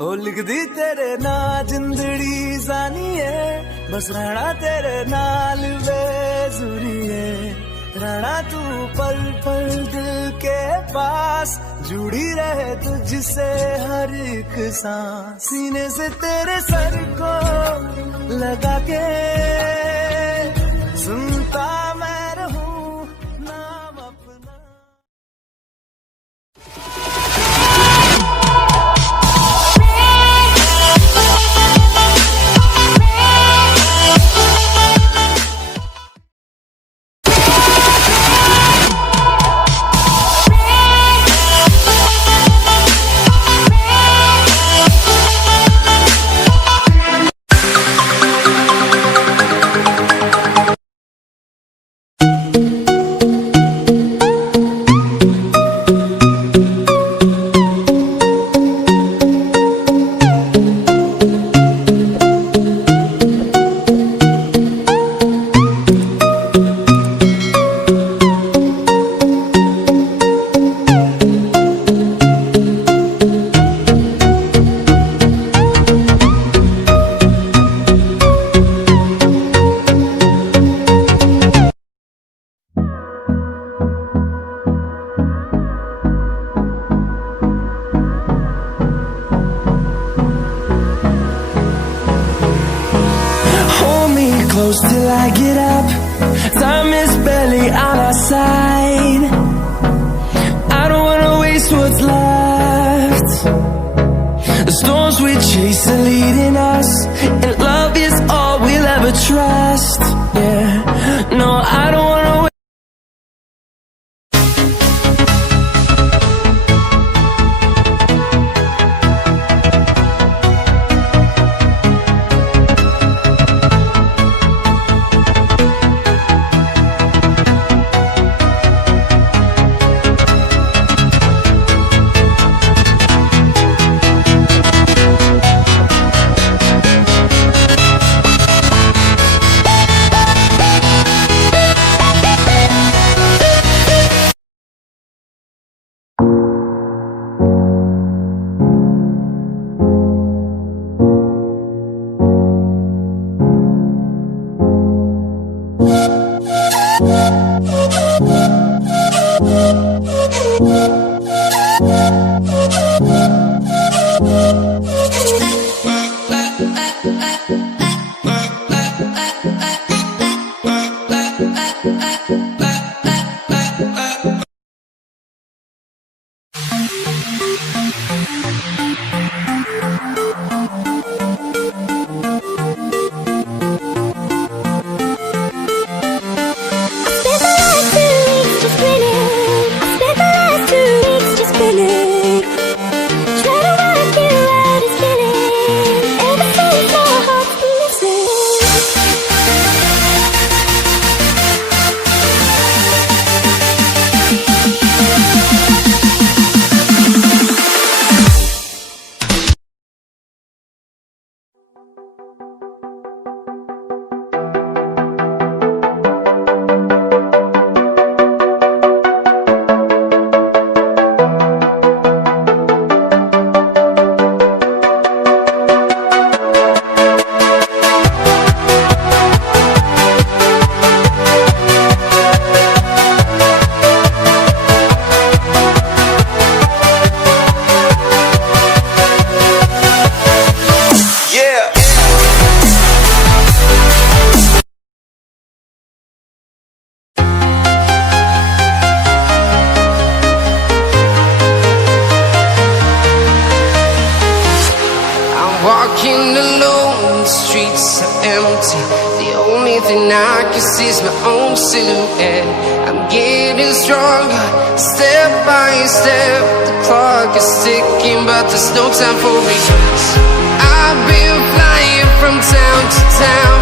ओ लिख दी तेरे ना जिंदड़ी जानिए बस रहना तेरे नाल बेजुरिए रहना तू पल पल दिल के पास जुड़ी रहे तुझसे हर एक सांस सीने से तेरे सर को लगा के सुनता मैं रहूं नाम अपना। Close till I get up. Time is barely on our side. I don't wanna waste what's left. The storms we chase are leading us, and love is all we'll ever trust. Yeah, no, I don't wanna wait. Walking alone, the streets are empty. The only thing I can see is my own silhouette. I'm getting stronger, step by step. The clock is ticking, but there's no time for regrets. I've been flying from town to town,